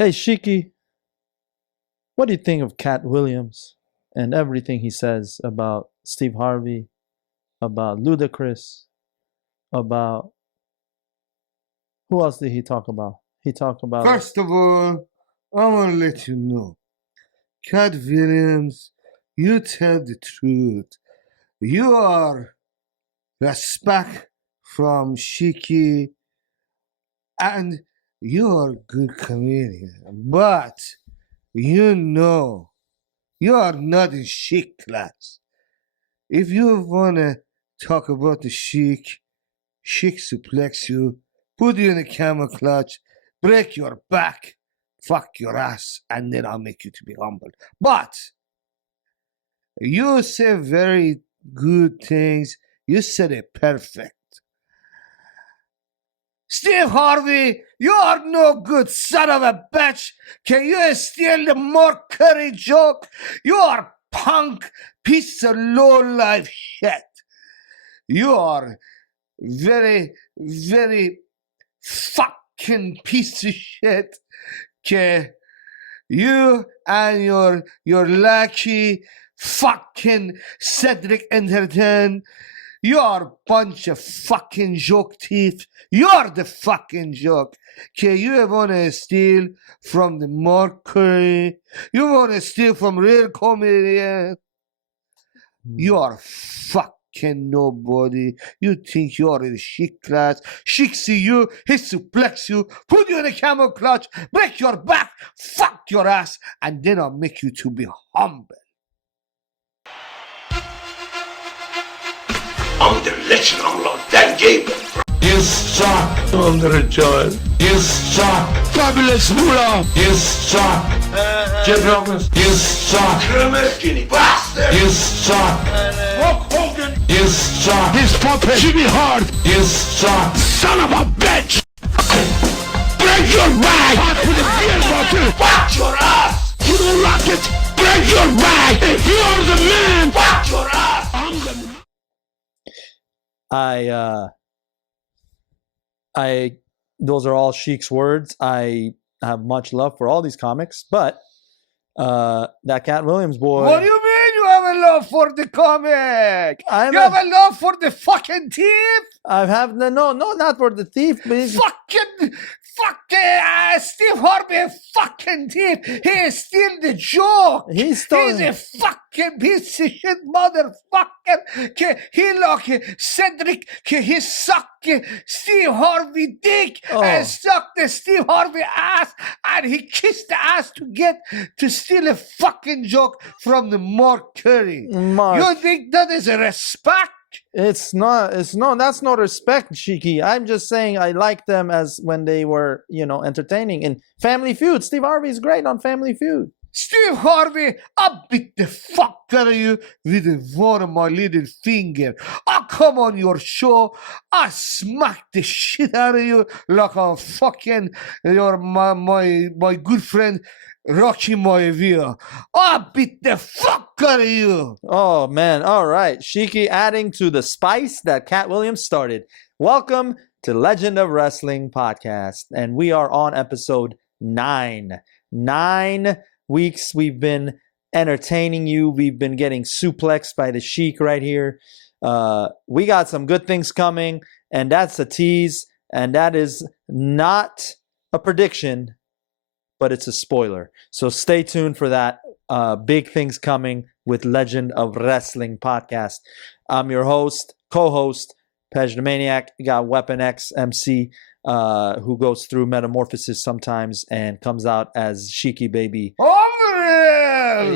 Hey, Shiki, what do you think of Cat Williams and everything he says about Steve Harvey, about Ludacris, about who else did he talk about? He talked about First of all, I want to let you know, Cat Williams, you tell the truth. You are respect from Shiki and you are a good comedian. But you know you are not in Chic class. If you want to talk about the Chic suplex you, put you in a camel clutch, break your back, fuck your ass, and then I'll make you to be humble. But you say very good things. You said it perfect. Steve Harvey, you are no good son of a bitch. Can you steal the Mercury joke? You are punk piece of low life shit. You are very, very fucking piece of shit. Okay? You and your lucky fucking Cedric Entertain, you are a bunch of fucking joke thief. You're the fucking joke. Okay, you wanna steal from the Mercury. You wanna steal from real comedian. You are fucking nobody. You think you are in the Chic class. Chic see you, he suplex you, put you in a camel clutch, break your back, fuck your ass, and then I'll make you to be humble. I'm the legend of Lord Dan Gable. You suck. I'm the child. You suck. Fabulous Moolah. You suck. Jim Douglas. You suck. Kramer, skinny bastard. You suck. Hulk Hogan. You suck. His puppet. Jimmy Hart. You suck. Son of a bitch. Break your rag. Hot with a beer bottle. Fuck your ass. You don't rock it. Break your rag. If you're the man. Fuck your ass. I'm the man. Those are all Sheik's words. I have much love for all these comics, but that Cat Williams boy. What do you mean you have a love for the comic? You have a love for the fucking thief? I have no, not for the thief, but he's Fucking Steve Harvey, a fucking thief. He steal the joke. He's a fucking piece of shit motherfucker. He like Cedric, he suck Steve Harvey dick and suck the Steve Harvey ass, and he kissed the ass to steal a fucking joke from the Mercury. You think that is a respect? It's not. That's not respect, Shiki. I'm just saying I like them as when they were, entertaining. In Family Feud, Steve Harvey's great on Family Feud. Steve Harvey, I beat the fuck out of you with one of my little finger. I come on your show, I smack the shit out of you like a fucking my good friend Rocky Maivia. I beat the fuck out of you. Oh man! All right, Shiki, adding to the spice that Cat Williams started. Welcome to Legend of Wrestling podcast, and we are on episode 9. 9 weeks we've been entertaining you. We've been getting suplexed by the Sheik right here. We got some good things coming, and that's a tease, and that is not a prediction, but it's a spoiler. So stay tuned for that. Big things coming with Legend of Wrestling podcast. I'm your host, co-host, Pej the Maniac. You got Weapon X MC, who goes through metamorphosis sometimes and comes out as Shiki Baby.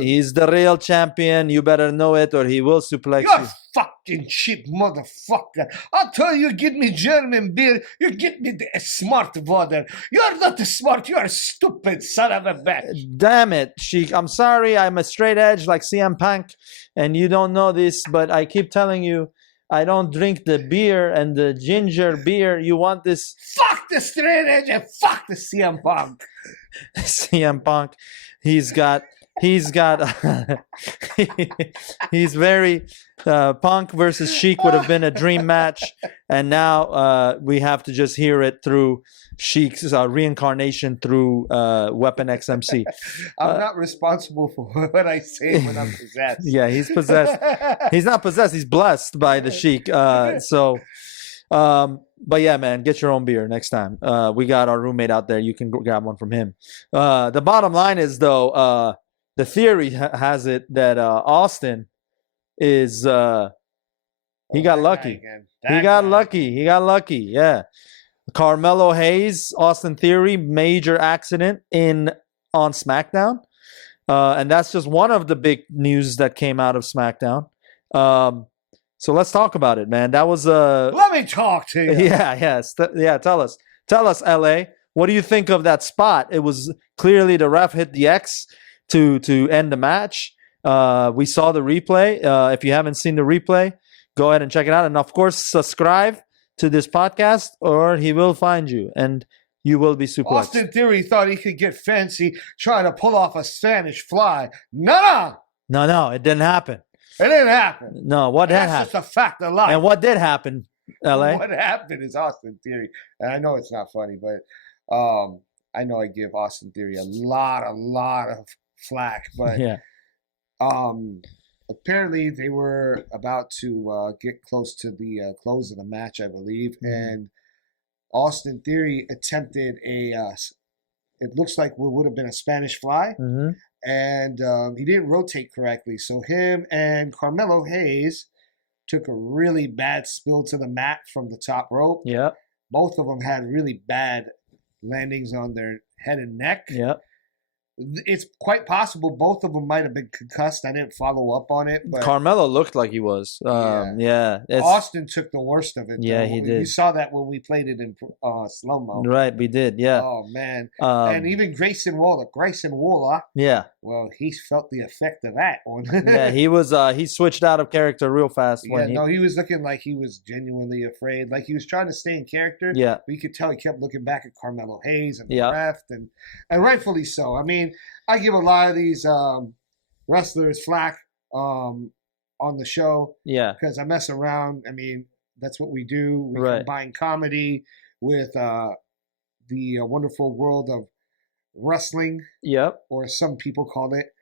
He's the real champion. You better know it, or he will suplex you. You're fucking cheap motherfucker. I tell you, get me German beer. You get me the smart water. You're not smart. You're a stupid son of a bitch. Damn it, Sheik. I'm sorry. I'm a straight edge like CM Punk, and you don't know this, but I keep telling you, I don't drink the beer and the ginger beer. You want this? Fuck the straight edge and fuck the CM Punk. CM Punk. He's got he's got he's very Punk versus Sheik would have been a dream match, and now we have to just hear it through Sheik's reincarnation through Weapon XMC. I'm not responsible for what I say when I'm possessed. Yeah, he's possessed. He's not possessed. He's blessed by the Sheik. But yeah, man, get your own beer next time. We got our roommate out there. You can grab one from him. The bottom line is, though, the theory has it that Austin is he got lucky. He got lucky. Yeah. Carmelo Hayes, Austin Theory, major accident on SmackDown. And that's just one of the big news that came out of SmackDown. So let's talk about it, man. That was Let me talk to you. Yeah. Tell us, LA. What do you think of that spot? It was clearly the ref hit the X to end the match. We saw the replay. If you haven't seen the replay, go ahead and check it out. And of course, subscribe to this podcast, or he will find you and you will be suplexed. Austin Theory thought he could get fancy trying to pull off a Spanish fly. No, it didn't happen. it didn't happen. No, what did happen? That's just a fact of life. And what did happen, LA? What happened is Austin Theory, and I know it's not funny, but I know I give Austin Theory a lot of flack, but Yeah. Apparently they were about to get close to the close of the match, I believe, and Austin Theory attempted it looks like what would have been a Spanish fly, and he didn't rotate correctly, so him and Carmelo Hayes took a really bad spill to the mat from the top rope. Yeah. Both of them had really bad landings on their head and neck. Yeah. It's quite possible both of them might have been concussed. I didn't follow up on it, but Carmelo looked like he was. Austin took the worst of it. Yeah, though. he did. You saw that when we played it in slow-mo. Right, we did. Yeah. Oh, man. And even Grayson Waller, Yeah. well, he felt the effect of that one. Yeah, he was. He switched out of character real fast. He was looking like he was genuinely afraid. Like he was trying to stay in character. Yeah. But you could tell he kept looking back at Carmelo Hayes and the Yeah. ref, and rightfully so. I mean, I give a lot of these wrestlers flack on the show. Yeah. Because I mess around. I mean, that's what we do. We Right. combine comedy with the wonderful world of wrestling, Yep. or some people call it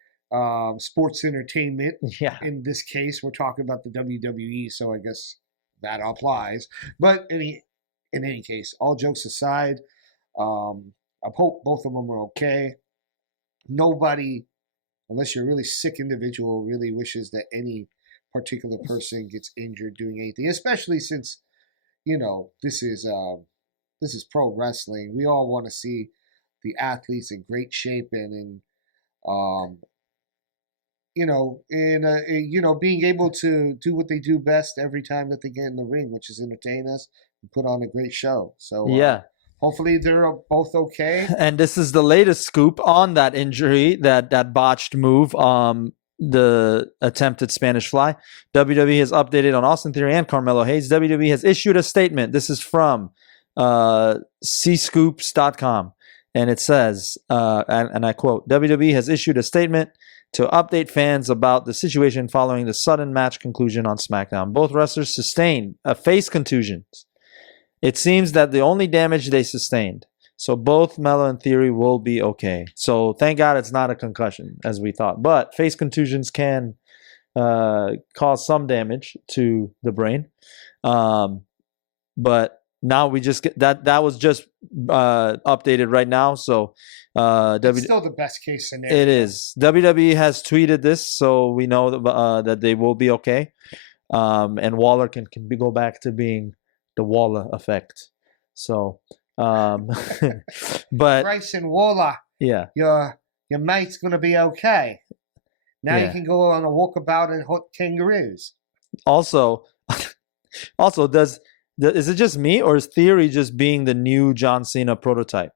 sports entertainment. Yeah. In this case, we're talking about the WWE, so I guess that applies. But in any case, all jokes aside, I hope both of them are okay. Nobody, unless you're a really sick individual, really wishes that any particular person gets injured doing anything, especially since, this is pro wrestling. We all want to see the athletes in great shape and being able to do what they do best every time that they get in the ring, which is entertain us and put on a great show. So Yeah. hopefully they're both okay. And this is the latest scoop on that injury, that botched move, the attempted Spanish fly. WWE has updated on Austin Theory and Carmelo Hayes. WWE has issued a statement. This is from cscoops.com. And it says, and I quote, WWE has issued a statement to update fans about the situation following the sudden match conclusion on SmackDown. Both wrestlers sustained face contusions. It seems that the only damage they sustained. So both Melo and Theory will be okay. So thank God it's not a concussion as we thought. But face contusions can cause some damage to the brain. But now we just get that was just updated right now. So It's still the best case scenario. it is. WWE has tweeted this, so we know that they will be okay. And Waller can go back to being the Waller effect. So, but Grayson Waller, yeah, your mate's gonna be okay. Now you Yeah. can go on a walkabout and hunt kangaroos. also, is it just me, or is Theory just being the new John Cena prototype?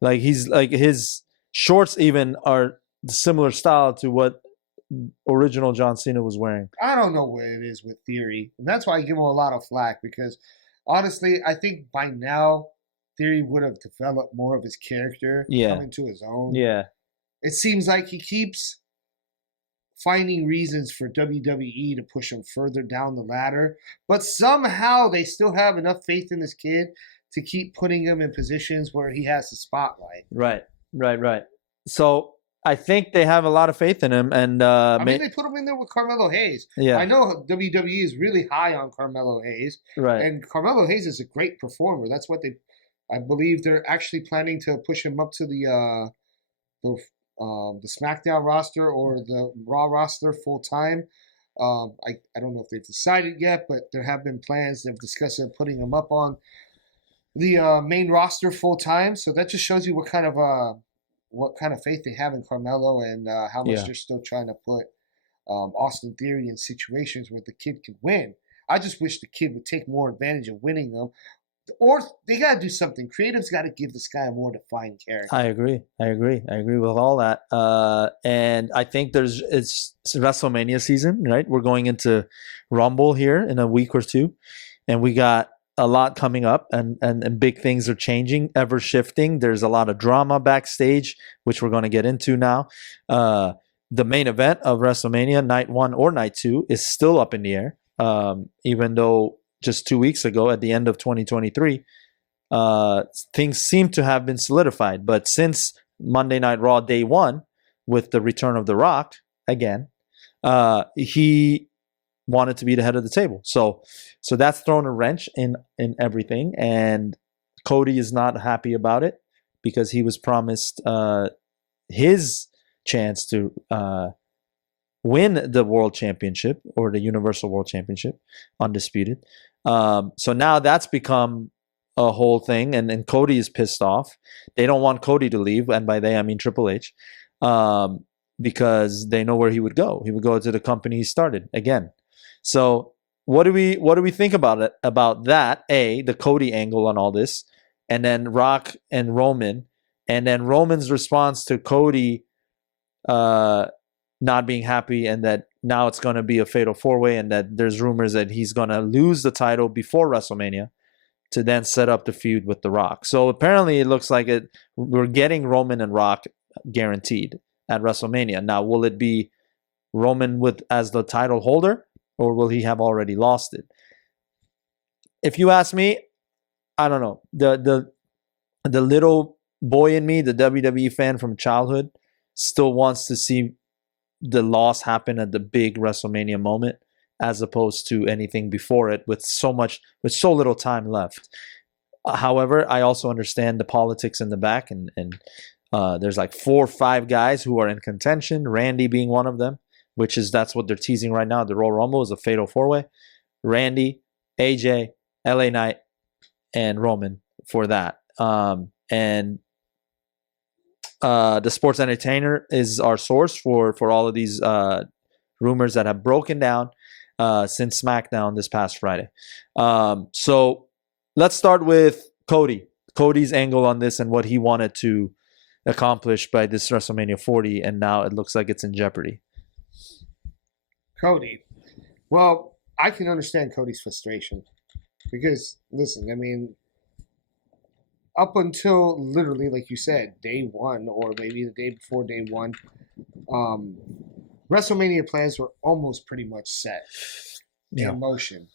Like he's like his shorts even are similar style to what original John Cena was wearing. I don't know what it is with Theory, and that's why I give him a lot of flack, because honestly, I think by now Theory would have developed more of his character, Yeah. coming to his own. Yeah, It seems like he keeps finding reasons for WWE to push him further down the ladder. But somehow they still have enough faith in this kid to keep putting him in positions where he has the spotlight. Right. So I think they have a lot of faith in him, and I mean, they put him in there with Carmelo Hayes. Yeah. I know WWE is really high on Carmelo Hayes, right. and Carmelo Hayes is a great performer. That's what I believe they're actually planning to push him up to the SmackDown roster or the Raw roster full time. I don't know if they've decided yet, but there have been plans. They've discussed putting him up on the main roster full time. So that just shows you what kind of faith they have in Carmelo and how much they're still trying to put Austin Theory in situations where the kid can win. I just wish the kid would take more advantage of winning them. Or they got to do something. Creative's got to give this guy a more defined character. I agree with all that. And I think it's WrestleMania season, right? We're going into Rumble here in a week or two, and we got a lot coming up, and big things are changing, ever shifting. There's a lot of drama backstage, which we're going to get into now. The main event of WrestleMania, night 1 or night 2, is still up in the air, even though just 2 weeks ago, at the end of 2023, things seem to have been solidified. But since Monday Night Raw day 1, with the return of The Rock again, he wanted to be the head of the table. So that's thrown a wrench in everything, and Cody is not happy about it because he was promised his chance to win the World Championship or the Universal World Championship, undisputed. So now that's become a whole thing, and Cody is pissed off. They don't want Cody to leave, and by they I mean Triple H, because they know where he would go. He would go to the company he started again. So what do we think about that? The Cody angle on all this, and then Rock and Roman, and then Roman's response to Cody not being happy, and that now it's going to be a fatal 4-way, and that there's rumors that he's going to lose the title before WrestleMania to then set up the feud with The Rock. So apparently it looks like we're getting Roman and Rock guaranteed at WrestleMania. Now, will it be Roman as the title holder, or will he have already lost it? If you ask me, I don't know. The little boy in me, the WWE fan from childhood, still wants to see the loss happen at the big WrestleMania moment, as opposed to anything before it with so little time left. However, I also understand the politics in the back, and there's like 4 or 5 guys who are in contention, Randy being one of them, that's what they're teasing right now. The Royal Rumble is a fatal 4-way. Randy, AJ, LA Knight, and Roman for that. And the Sports Entertainer is our source for all of these rumors that have broken down since SmackDown this past Friday. So let's start with Cody's angle on this and what he wanted to accomplish by this WrestleMania 40, and now it looks like it's in jeopardy. Cody. Well, I can understand Cody's frustration because, listen, I mean, up until literally, like you said, day 1 or maybe the day before day 1, WrestleMania plans were almost pretty much set in motion.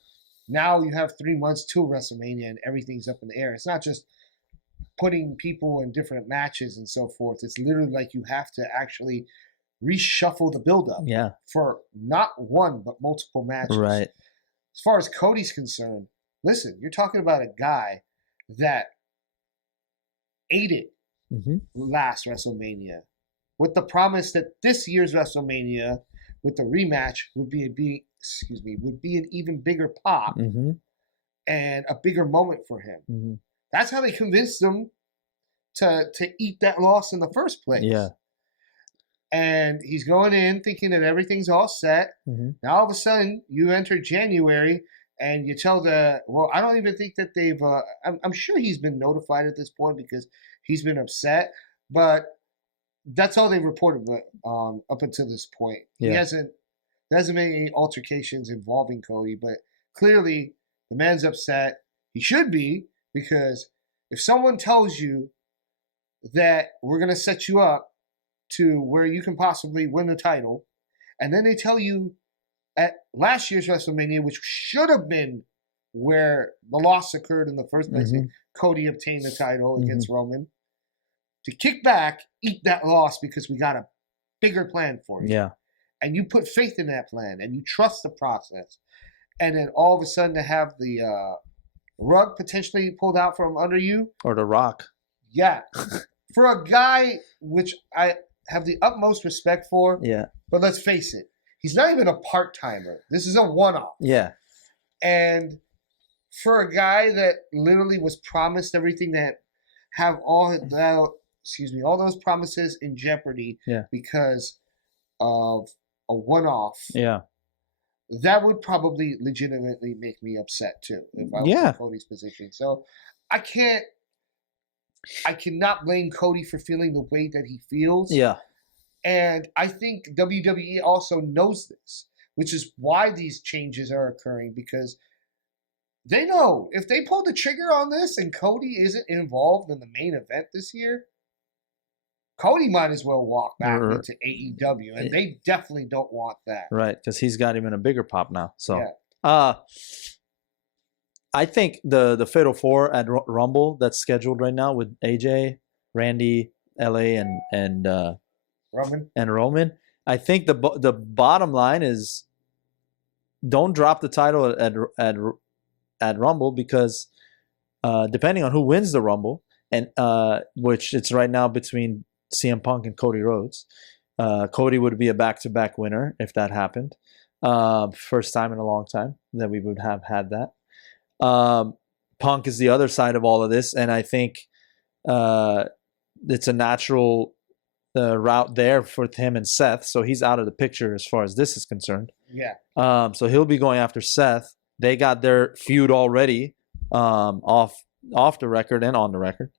Now you have 3 months to WrestleMania and everything's up in the air. It's not just putting people in different matches and so forth. It's literally like you have to actually reshuffle the buildup for not one but multiple matches. Right. As far as Cody's concerned, listen, you're talking about a guy that ate it last WrestleMania with the promise that this year's WrestleMania with the rematch would be an even bigger pop and a bigger moment for him. That's how they convinced him to eat that loss in the first place. Yeah. And he's going in thinking that everything's all set. Now all of a sudden you enter January and you tell I don't even think that they've, I'm sure he's been notified at this point because he's been upset, but that's all they reported up until this point. Yeah. There hasn't been any altercations involving Cody, but clearly the man's upset. He should be, because if someone tells you that we're going to set you up to where you can possibly win the title, And then they tell you at last year's WrestleMania, which should have been where the loss occurred in the first place, and Cody obtained the title against Roman, to kick back, eat that loss because we got a bigger plan for you. Yeah. And you put faith in that plan and you trust the process. And then all of a sudden to have the rug potentially pulled out from under you. Or The Rock. Yeah. For a guy which I have the utmost respect for. Yeah. But let's face it, he's not even a part-timer. This is a one-off. Yeah. And for a guy that literally was promised everything, that have all those promises in jeopardy because of a one-off. Yeah. That would probably legitimately make me upset too if I was in Cody's position. So I cannot blame Cody for feeling the way that he feels. Yeah. And I think WWE also knows this, which is why these changes are occurring, because they know if they pull the trigger on this and Cody isn't involved in the main event this year, Cody might as well walk back into AEW, and they definitely don't want that. Right, because he's got even a bigger pop now. So, I think the Fatal 4 at Rumble that's scheduled right now with AJ, Randy, LA, and Roman. I think the bottom line is don't drop the title at Rumble, because depending on who wins the Rumble, and which it's right now between CM Punk and Cody Rhodes. Cody would be a back-to-back winner if that happened. First time in a long time that we would have had that. Punk is the other side of all of this, and I think it's a natural route there for him and Seth, so he's out of the picture as far as this is concerned. Yeah. So he'll be going after Seth. They got their feud already off the record and on the record.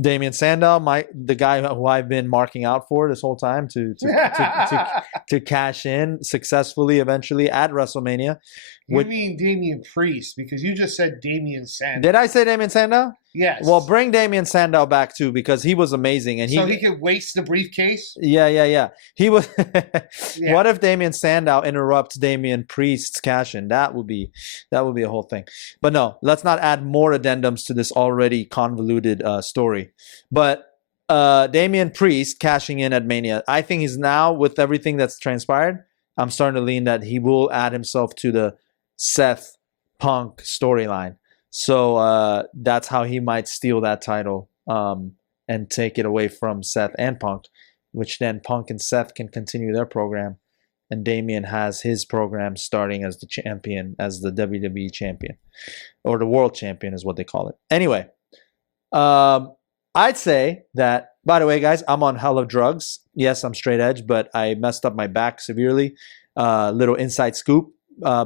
Damian Sandow, the guy who I've been marking out for this whole time to cash in successfully eventually at WrestleMania. You mean Damian Priest, because you just said Damian Sandow. Did I say Damian Sandow? Yes. Well, bring Damian Sandow back too, because he was amazing, and so he could waste the briefcase. Yeah. He was. What if Damian Sandow interrupts Damian Priest's cash in? That would be a whole thing. But no, let's not add more addendums to this already convoluted story. But Damian Priest cashing in at Mania, I think he's now, with everything that's transpired, I'm starting to lean that he will add himself to the Seth Punk storyline. So that's how he might steal that title and take it away from Seth and Punk, which then Punk and Seth can continue their program, and Damian has his program starting as the champion, as the WWE champion, or the world champion is what they call it. Anyway, I'd say that, by the way, guys, I'm on hella drugs. Yes, I'm straight edge, but I messed up my back severely. Little inside scoop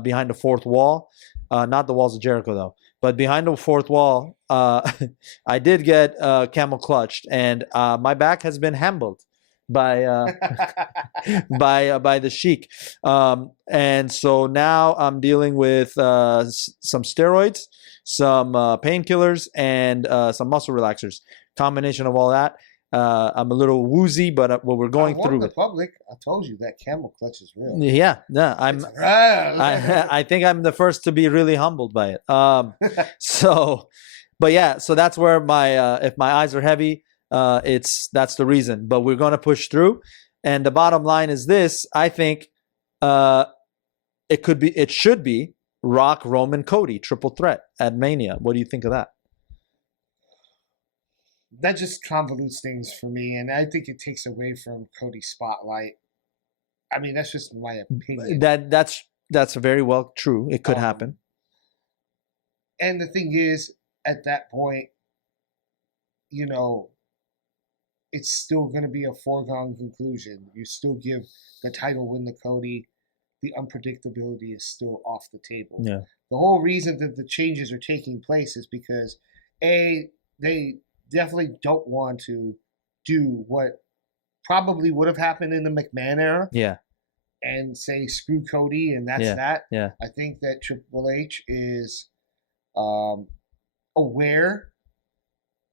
behind the fourth wall. Not the walls of Jericho, though. But behind the fourth wall, I did get camel clutched, and my back has been handled by by the Sheik. And so now I'm dealing with some steroids, some painkillers, and some muscle relaxers. Combination of all that. I'm a little woozy, but we're going through it. Public, I told you that camel clutch is real. Yeah. I think I'm the first to be really humbled by it. So that's where my if my eyes are heavy, that's the reason. But we're gonna push through. And the bottom line is this: I think it should be Rock, Roman, Cody triple threat at Mania. What do you think of that? That just convolutes things for me, and I think it takes away from Cody's spotlight. I mean, that's just my opinion. That's very well true. It could happen. And the thing is, at that point, it's still going to be a foregone conclusion. You still give the title win to Cody. The unpredictability is still off the table. Yeah. The whole reason that the changes are taking place is because, they definitely don't want to do what probably would have happened in the McMahon era. Yeah. And say, screw Cody, and that's that. Yeah. I think that Triple H is aware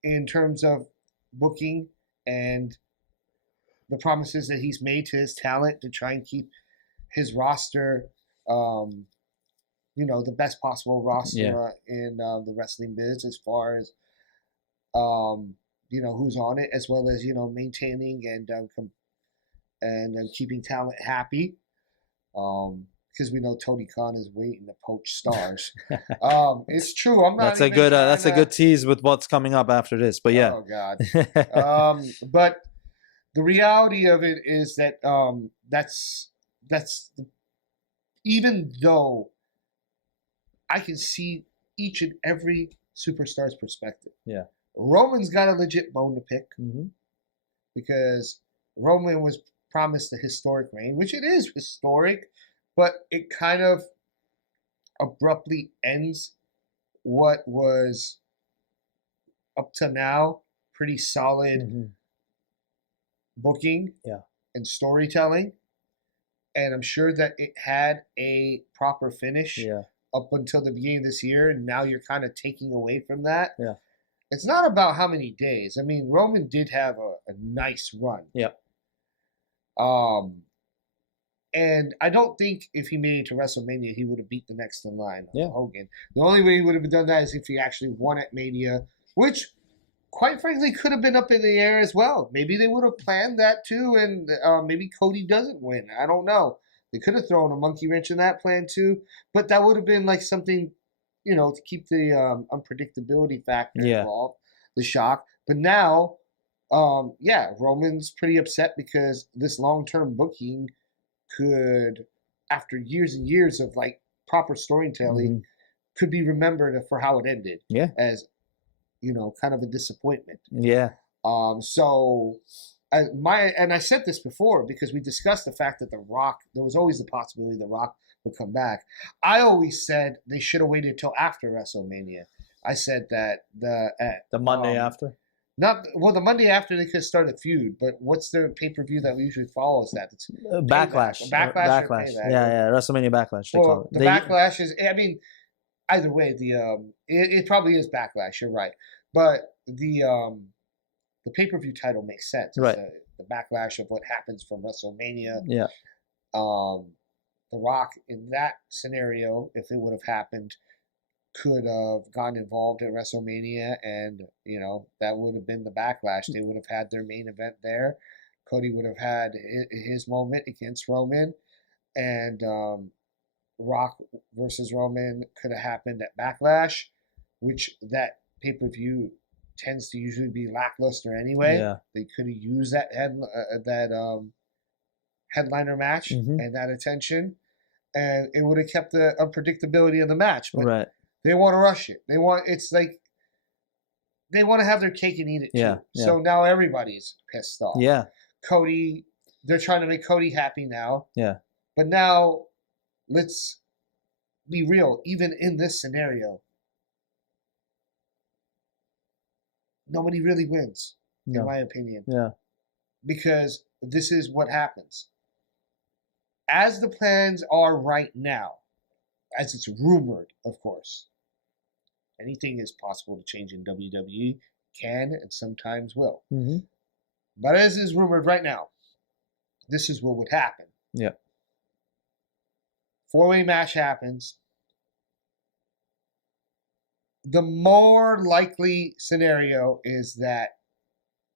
in terms of booking and the promises that he's made to his talent to try and keep his roster, the best possible roster in the wrestling biz as far as, who's on it, as well as, maintaining and keeping talent happy. Because we know Tony Khan is waiting to poach stars. It's true. I'm not. That's a good tease with what's coming up after this. But yeah. Oh God. But the reality of it is that even though I can see each and every superstar's perspective. Yeah. Roman's got a legit bone to pick because Roman was promised a historic reign, which it is historic, but it kind of abruptly ends what was up to now pretty solid booking and storytelling. And I'm sure that it had a proper finish up until the beginning of this year, and now you're kind of taking away from that. Yeah. It's not about how many days. I mean, Roman did have a nice run. Yeah. And I don't think if he made it to WrestleMania, he would have beat the next in line, Yeah. Hogan. The only way he would have done that is if he actually won at Mania, which, quite frankly, could have been up in the air as well. Maybe they would have planned that too, and maybe Cody doesn't win. I don't know. They could have thrown a monkey wrench in that plan too, but that would have been like something, to keep the unpredictability factor involved, the shock. But now, Roman's pretty upset because this long-term booking could, after years and years of like proper storytelling, could be remembered for how it ended. Yeah. As, kind of a disappointment. Yeah. And I said this before because we discussed the fact that The Rock, there was always the possibility The Rock would come back. I always said they should have waited till after WrestleMania. I said that the Monday after? The Monday after they could start a feud, but what's the pay-per-view that usually follows that? It's Backlash. Backlash. Or Payback. Yeah, WrestleMania Backlash. Well, the Backlash is, either way, it probably is Backlash, you're right. But the pay-per-view title makes sense. Right. The backlash of what happens from WrestleMania. Yeah. The Rock, in that scenario, if it would have happened, could have gotten involved at WrestleMania, and that would have been the backlash. They would have had their main event there. Cody would have had his moment against Roman, and Rock versus Roman could have happened at Backlash, which that pay-per-view tends to usually be lackluster anyway. Yeah. They could have used that headliner match and that attention, and it would have kept the unpredictability of the match. But they want to rush it. They want to have their cake and eat it too. Yeah. So now everybody's pissed off. Yeah. Cody, they're trying to make Cody happy now. Yeah. But now, let's be real. Even in this scenario, nobody really wins, in my opinion. Yeah. Because this is what happens. As the plans are right now, as it's rumored, of course, anything is possible to change in WWE, can and sometimes will. But as is rumored right now, this is what would happen. Yeah. 4-way match happens. The more likely scenario is that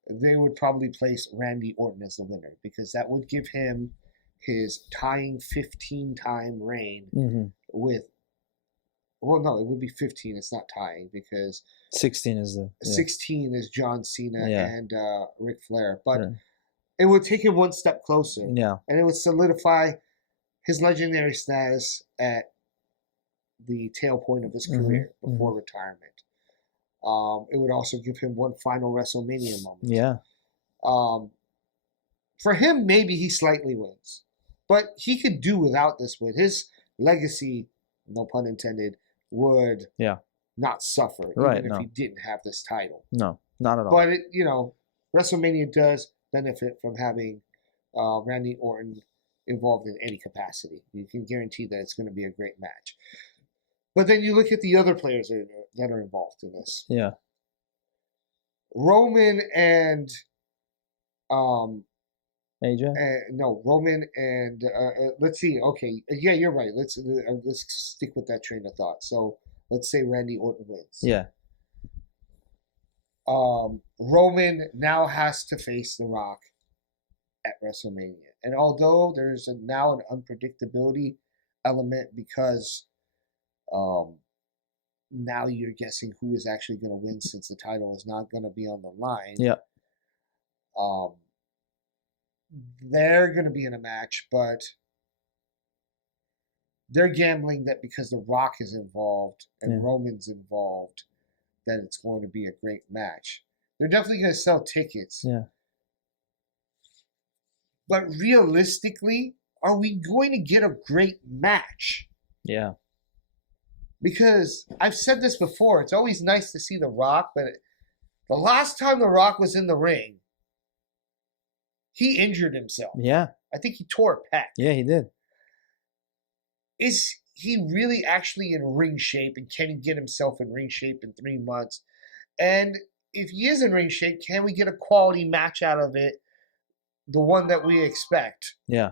they would probably place Randy Orton as the winner, because that would give him his tying 15-time reign with, well, no, it would be 15. It's not tying, because 16 is 16 is John Cena and Ric Flair. But it would take him one step closer. Yeah. And it would solidify his legendary status at the tail point of his career before retirement. It would also give him one final WrestleMania moment. Yeah. For him, maybe he slightly wins. But he could do without this win. His legacy, no pun intended, would not suffer even if he didn't have this title. No, not at all. But, WrestleMania does benefit from having Randy Orton involved in any capacity. You can guarantee that it's going to be a great match. But then you look at the other players that are involved in this. AJ? No, Roman and let's see. Okay, yeah, you're right. Let's stick with that train of thought. So let's say Randy Orton wins. Yeah. Roman now has to face The Rock at WrestleMania, and although there's now an unpredictability element because now you're guessing who is actually going to win since the title is not going to be on the line. Yeah. They're going to be in a match, but they're gambling that because The Rock is involved and Roman's involved, that it's going to be a great match. They're definitely going to sell tickets. Yeah. But realistically, are we going to get a great match? Yeah. Because I've said this before, it's always nice to see The Rock, but the last time The Rock was in the ring, he injured himself. Yeah. I think he tore a pec. Yeah, he did. Is he really actually in ring shape, and can he get himself in ring shape in 3 months? And if he is in ring shape, can we get a quality match out of it, the one that we expect? Yeah.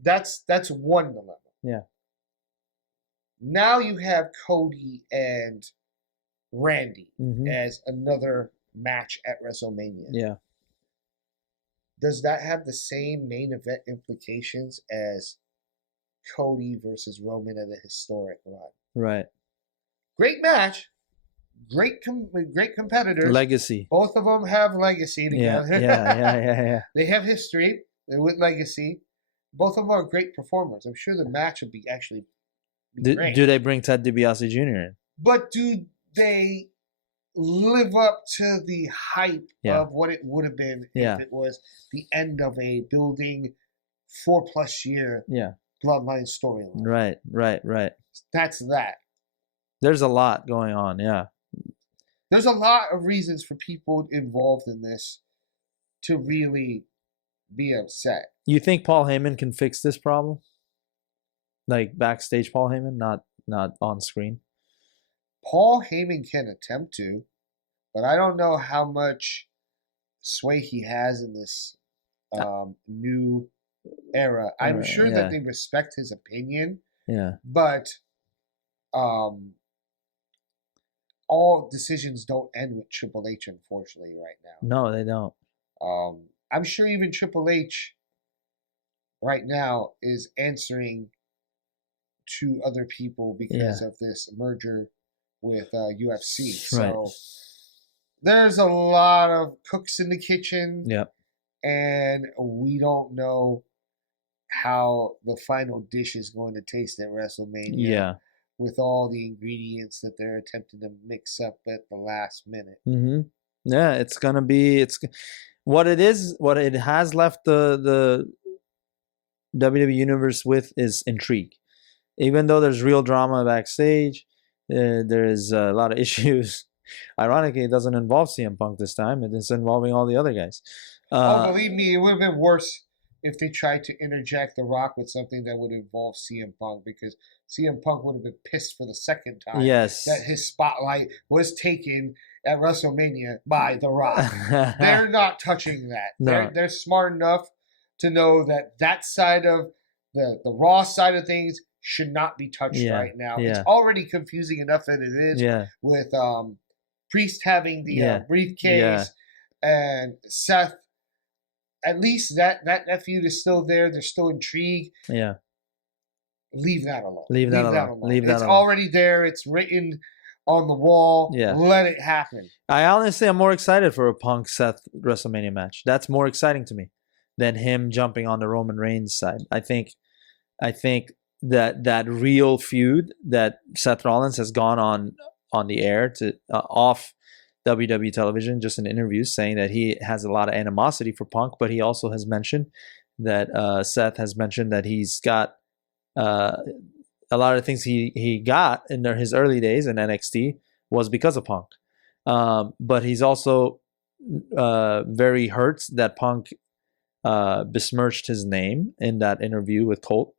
That's one dilemma. Yeah. Now you have Cody and Randy Mm-hmm. as another match at WrestleMania. Yeah. Does that have the same main event implications as Cody versus Roman at a historic run? Right. Great match. Great competitors. Legacy. Both of them have legacy together. Yeah. They have history with legacy. Both of them are great performers. I'm sure the match would be actually great. Do they bring Ted DiBiase Jr. in? But do they live up to the hype of what it would have been if it was the end of a building 4+ year bloodline storyline? Right. That's that. There's a lot going on, yeah. There's a lot of reasons for people involved in this to really be upset. You think Paul Heyman can fix this problem? Like backstage Paul Heyman, not on screen? Paul Heyman can attempt to, but I don't know how much sway he has in this new era. I'm sure that they respect his opinion. Yeah. But all decisions don't end with Triple H, unfortunately, right now. No, they don't. I'm sure even Triple H right now is answering to other people because of this merger with UFC. So there's a lot of cooks in the kitchen. Yep. And we don't know how the final dish is going to taste at WrestleMania. Yeah. With all the ingredients that they're attempting to mix up at the last minute. Mm-hmm. Yeah, it's gonna be what it has left the WWE universe with is intrigue. Even though there's real drama backstage, there is a lot of issues. Ironically, it doesn't involve CM Punk this time. It is involving all the other guys. Believe me, it would have been worse if they tried to interject The Rock with something that would involve CM Punk, because CM Punk would have been pissed for the second time that his spotlight was taken at WrestleMania by The Rock. They're not touching that. No. They're smart enough to know that side of the Raw side of things should not be touched right now. It's already confusing enough as it is with Priest having the briefcase and Seth. At least that feud is still there. There's still intrigue. Yeah. Leave that alone. Leave that alone. It's already there. It's written on the wall. Yeah. Let it happen. I honestly am more excited for a Punk Seth WrestleMania match. That's more exciting to me than him jumping on the Roman Reigns side. I think that real feud that Seth Rollins has gone on the air to off WWE television, just in interviews, saying that he has a lot of animosity for Punk, but he also has mentioned that Seth has mentioned that he's got a lot of things he got in his early days in NXT was because of Punk. But he's also very hurt that Punk besmirched his name in that interview with Colt,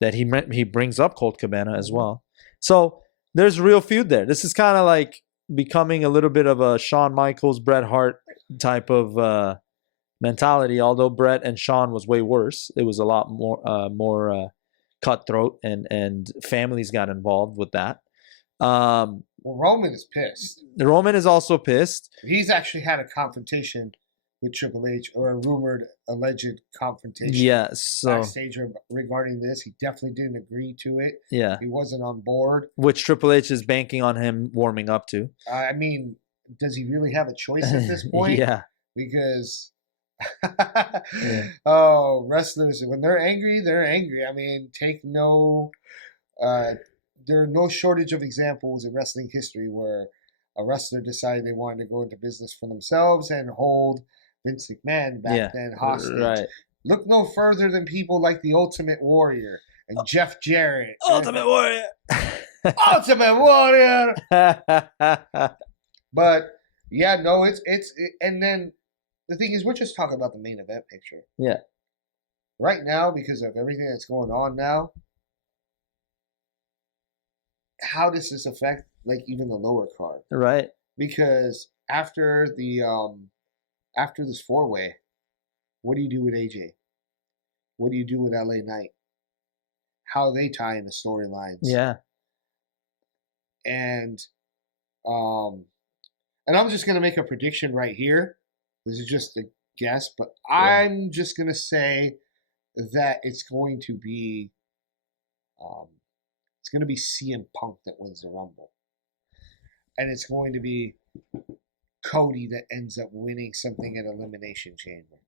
that he brings up Colt Cabana as well. So there's a real feud there. This is kind of like becoming a little bit of a Shawn Michaels, Bret Hart type of mentality. Although Brett and Sean was way worse, it was a lot more cutthroat, and families got involved with that. Well, Roman is pissed. Roman is also pissed. He's actually had a confrontation with Triple H, or a rumored, alleged confrontation. Yeah, so backstage regarding this, he definitely didn't agree to it. yeah, He wasn't on board. which Triple H is banking on him warming up to. I mean, does he really have a choice at this point? Yeah, Because oh, wrestlers, when they're angry, they're angry. I mean, there are no shortage of examples in wrestling history where a wrestler decided they wanted to go into business for themselves and hold Vince McMahon back then hostage. right. Look no further than people like the Ultimate Warrior and Jeff Jarrett. Ultimate Warrior. Ultimate Warrior. But yeah, no, and then the thing is, we're just talking about the main event picture. Yeah. Right now, because of everything that's going on now, how does this affect like even the lower card? Right. Because after this 4-way, what do you do with AJ? What do you do with LA Knight? How they tie into storylines? Yeah. And I'm just gonna make a prediction right here. This is just a guess, but I'm just gonna say that it's going to be CM Punk that wins the Rumble, and it's going to be Cody that ends up winning something at Elimination Chamber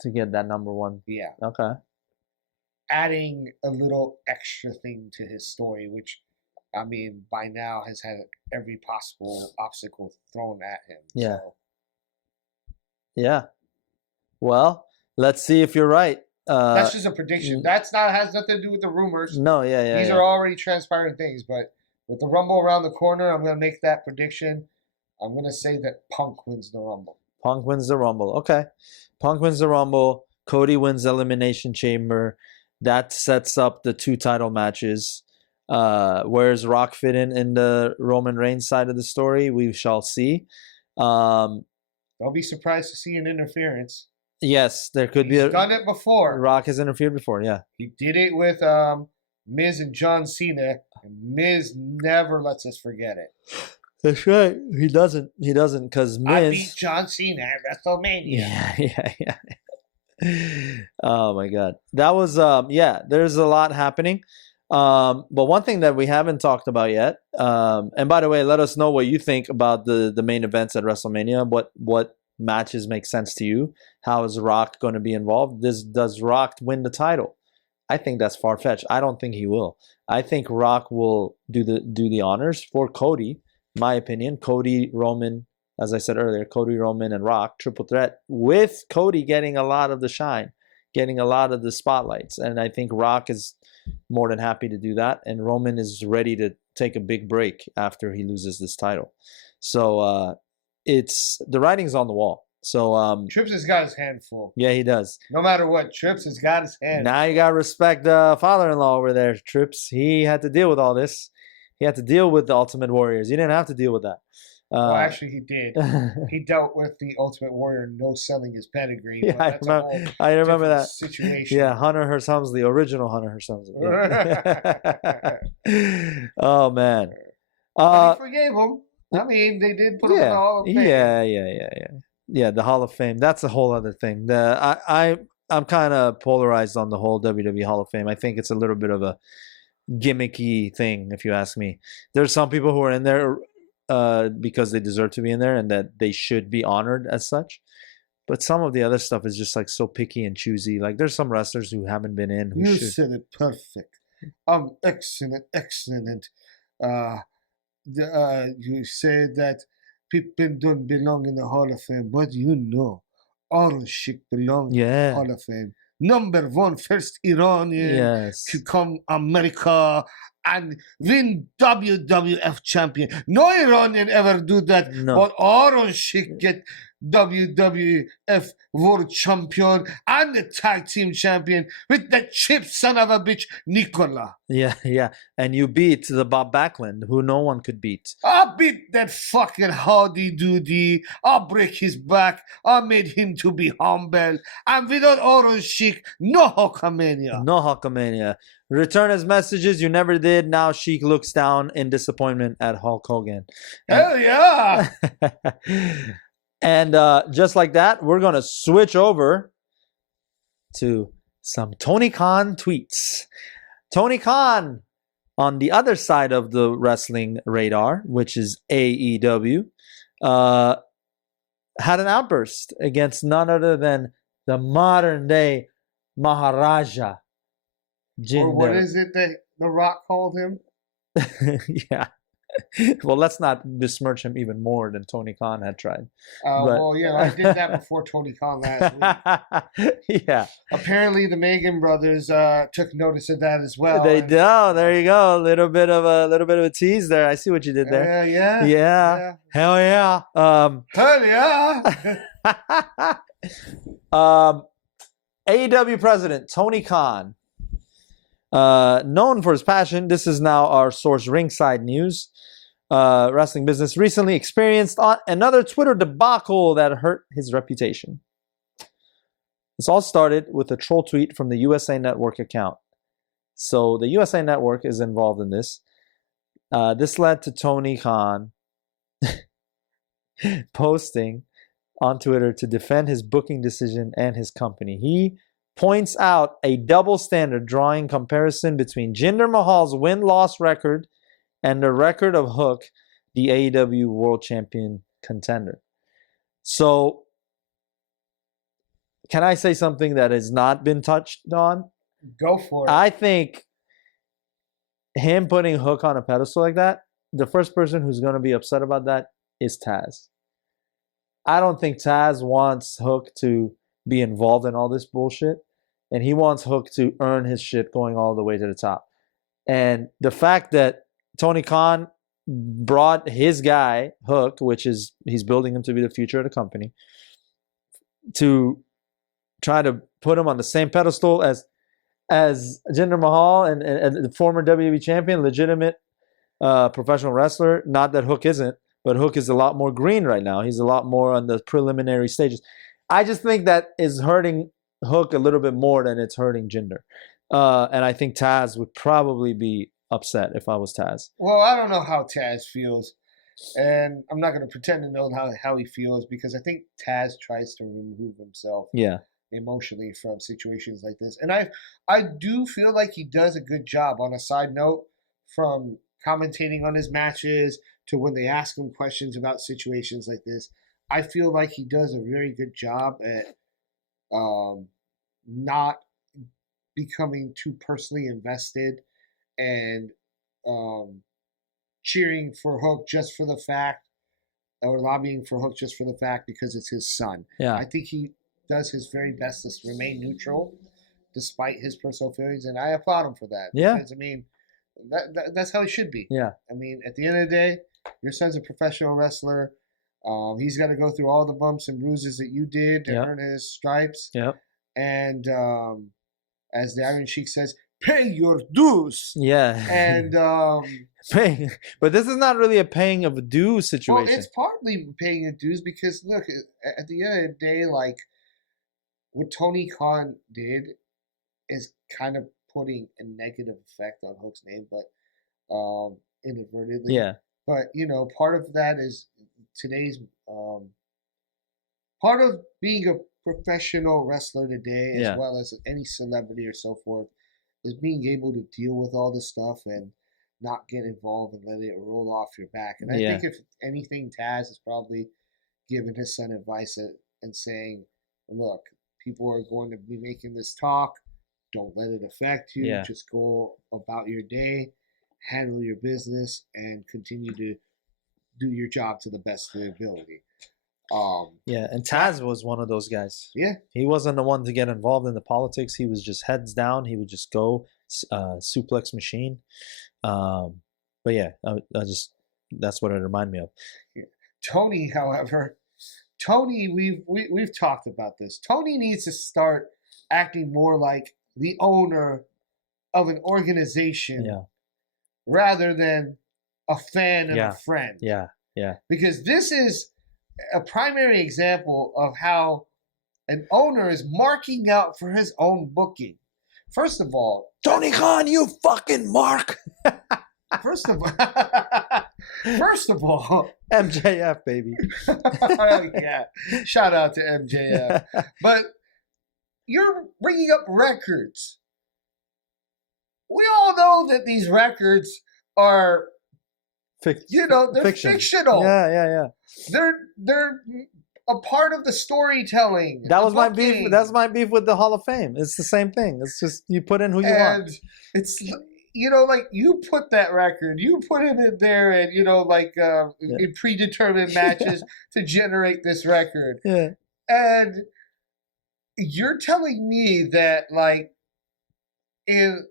To get that number one. Yeah, Okay. adding a little extra thing to his story, which I mean by now has had every possible obstacle thrown at him. Yeah. So, Yeah. Well, let's see if you're right. that's just a prediction. Has nothing to do with the rumors. No, yeah. These are already transpiring things, but with the Rumble around the corner, I'm going to make that prediction. I'm going to say that Punk wins the Rumble. Punk wins the Rumble. Okay. Punk wins the Rumble. Cody wins Elimination Chamber. That sets up the 2 title matches. Where's Rock fit in the Roman Reigns side of the story? We shall see. Don't be surprised to see an interference. Yes, there could be He's done it before. Rock has interfered before, yeah. He did it with Miz and John Cena, and Miz never lets us forget it. That's right. He doesn't because Miz. I beat John Cena at WrestleMania. Yeah. Oh my God, that was There's a lot happening, but one thing that we haven't talked about yet. And by the way, let us know what you think about the main events at WrestleMania. What matches make sense to you? How is Rock going to be involved? Does Rock win the title? I think that's far-fetched. I don't think he will. I think Rock will do the honors for Cody. My opinion, Cody, Roman, as I said earlier, Cody, Roman, and Rock, triple threat, with Cody getting a lot of the shine, getting a lot of the spotlights. And I think Rock is more than happy to do that. And Roman is ready to take a big break after he loses this title. So it's the writing's on the wall. So Trips has got his hand full. Yeah, he does. No matter what, Trips has got his hand. Now you gotta respect the father-in-law over there, Trips. He had to deal with all this. He had to deal with the Ultimate Warriors. He didn't have to deal with that. Well, actually, he did. He dealt with the Ultimate Warrior no selling his pedigree. Yeah, But that's I remember that situation. Yeah, Hunter Hearst Helmsley, original Hunter Hearst Helmsley. Yeah. Oh man. But he forgave him. I mean, they did put him in the Hall of Fame. Yeah, the Hall of Fame. That's a whole other thing. I'm kind of polarized on the whole WWE Hall of Fame. I think it's a little bit of a gimmicky thing, if you ask me. There's some people who are in there because they deserve to be in there and that they should be honored as such. But some of the other stuff is just like so picky and choosy. Like there's some wrestlers who haven't been in. Who you should. said it perfect. Excellent. You said that people don't belong in the Hall of Fame, but you know, all shit belong in the Hall of Fame. Number 1, first Iranian to come America and win WWF champion. No Iranian ever do that. No. But Iron Sheik get WWF world champion and the tag team champion with the chip son of a bitch, Nicola. Yeah. And you beat the Bob Backlund, who no one could beat. I beat that fucking howdy doody. I break his back. I made him to be humble. And without Iron Sheik, no Hulkamania. No Hulkamania. Return his messages. You never did. Now Sheik looks down in disappointment at Hulk Hogan. Hell yeah. And just like that, we're going to switch over to some Tony Khan tweets. Tony Khan, on the other side of the wrestling radar, which is AEW, had an outburst against none other than the modern day Maharaja. Or what is it that The Rock called him? Yeah. Well, let's not besmirch him even more than Tony Khan had tried. Well, yeah, I did that before Tony Khan last week. Yeah. Apparently, the Megan brothers took notice of that as well. They do. Oh, there you go. A little bit of a tease there. I see what you did there. Yeah. Hell yeah. Hell yeah. AEW president Tony Khan, known for his passion. This is now our source, Ringside News. Wrestling business recently experienced another Twitter debacle that hurt his reputation. This all started with a troll tweet from the USA Network account. So the USA Network is involved in this. This led to Tony Khan posting on Twitter to defend his booking decision and his company. He points out a double standard, drawing comparison between Jinder Mahal's win-loss record and the record of Hook, the AEW World Champion contender. So, can I say something that has not been touched on? Go for it. I think him putting Hook on a pedestal like that, the first person who's going to be upset about that is Taz. I don't think Taz wants Hook to be involved in all this bullshit, and he wants Hook to earn his shit going all the way to the top. And the fact that Tony Khan brought his guy, Hook, which is, he's building him to be the future of the company, to try to put him on the same pedestal as Jinder Mahal and the former WWE champion, legitimate professional wrestler. Not that Hook isn't, but Hook is a lot more green right now. He's a lot more on the preliminary stages. I just think that is hurting Hook a little bit more than it's hurting Jinder. And I think Taz would probably be upset if I was Taz. Well, I don't know how Taz feels. And I'm not going to pretend to know how he feels, because I think Taz tries to remove himself emotionally from situations like this. And I do feel like he does a good job. On a side note, from commentating on his matches to when they ask him questions about situations like this, I feel like he does a very good job at not becoming too personally invested and cheering for Hook just for the fact, or lobbying for Hook just for the fact because it's his son. Yeah. I think he does his very best to remain neutral despite his personal feelings, and I applaud him for that. Yeah. Because, I mean, that's how he should be. Yeah. I mean, at the end of the day, your son's a professional wrestler. He's got to go through all the bumps and bruises that you did to earn his stripes. Yep. And as the Iron Sheik says, pay your dues. Yeah. And paying, but this is not really a paying of a due situation. well, it's partly paying your dues because look, at the end of the day, like what Tony Khan did is kind of putting a negative effect on Hook's name, but inadvertently. Yeah. But you know, part of that is today's part of being a professional wrestler today, as well as any celebrity or so forth, is being able to deal with all this stuff and not get involved and let it roll off your back. And I think if anything, Taz has probably given his son advice and saying, look, people are going to be making this talk. Don't let it affect you. Yeah. Just go about your day, handle your business, and continue to do your job to the best of your ability. And Taz was one of those guys. Yeah. He wasn't the one to get involved in the politics. He was just heads down. He would just go suplex machine. But yeah, I just that's what it reminded me of. Tony, however, we've talked about this. Tony needs to start acting more like the owner of an organization rather than a fan and a friend. Yeah. Because this is a primary example of how an owner is marking out for his own booking. First of all, Tony Khan, you fucking mark. First of all, MJF, baby. yeah, shout out to MJF. But you're bringing up records. We all know that these records are, they're fictional. Yeah. They're a part of the storytelling. That was my beef. That's my beef with the Hall of Fame. It's the same thing. It's just you put in who you want. And it's like you put that record, you put him in there, and in predetermined matches to generate this record. Yeah. And you're telling me that, like, in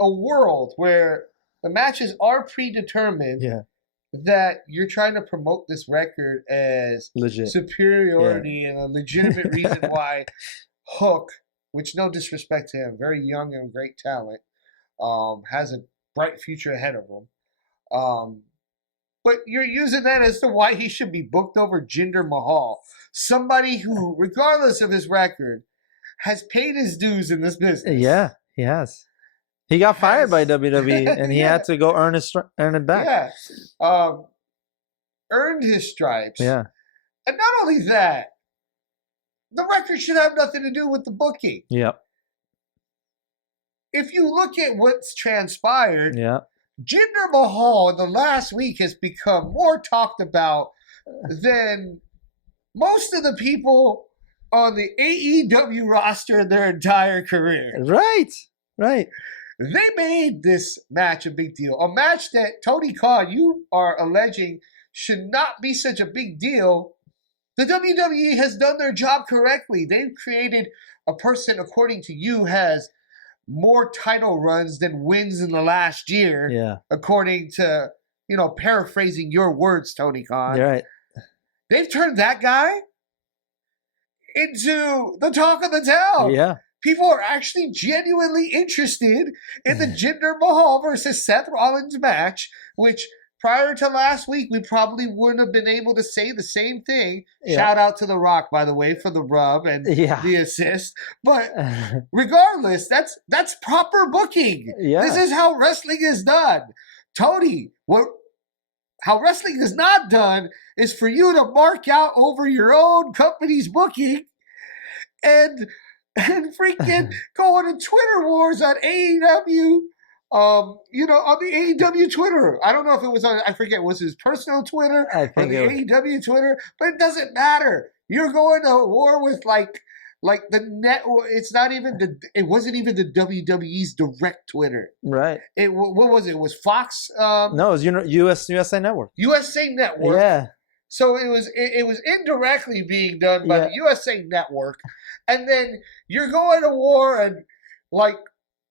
a world where the matches are predetermined, that you're trying to promote this record as legit superiority and a legitimate reason why Hook, which no disrespect to him, very young and great talent, has a bright future ahead of him. But you're using that as to why he should be booked over Jinder Mahal, somebody who, regardless of his record, has paid his dues in this business. Yeah, he has. He got fired by WWE, and he had to go earn it back. Yeah, earned his stripes. Yeah, and not only that, the record should have nothing to do with the booking. Yep. If you look at what's transpired, Jinder Mahal in the last week has become more talked about than most of the people on the AEW roster in their entire career. Right. They made this match a big deal. A match that, Tony Khan, you are alleging should not be such a big deal. The WWE has done their job correctly. They've created a person, according to you, has more title runs than wins in the last year. Yeah. According to, paraphrasing your words, Tony Khan. You're right. They've turned that guy into the talk of the town. Yeah. People are actually genuinely interested in the Jinder Mahal versus Seth Rollins match, which prior to last week, we probably wouldn't have been able to say the same thing. Yeah. Shout out to The Rock, by the way, for the rub and the assist. But regardless, that's proper booking. Yeah. This is how wrestling is done. Tony, how wrestling is not done is for you to mark out over your own company's booking and freaking go on to Twitter wars on AEW, on the AEW Twitter. I don't know if it was on, I forget, was his personal Twitter or the AEW Twitter, but it doesn't matter. You're going to war with like the net. It's not even it wasn't even the WWE's direct Twitter. Right. What was it? It was Fox? No, it was USA Network. USA Network. Yeah. So it was indirectly being done by the USA Network. And then you're going to war and like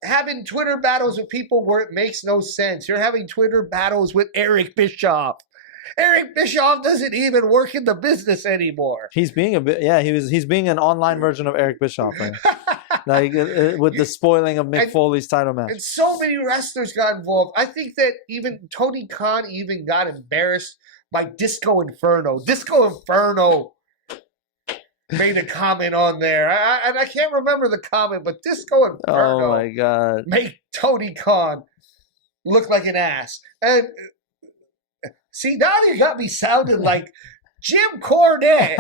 having Twitter battles with people where it makes no sense. You're having Twitter battles with Eric Bischoff. Eric Bischoff doesn't even work in the business anymore. He's being he's being an online version of Eric Bischoff, right? Like with the spoiling of Mick Foley's title match. And so many wrestlers got involved. I think that even Tony Khan even got embarrassed by Disco Inferno. Disco Inferno made a comment on there. I can't remember the comment, but Disco Inferno oh my God, made Tony Khan look like an ass. And see, now you got me sounding like Jim Cornette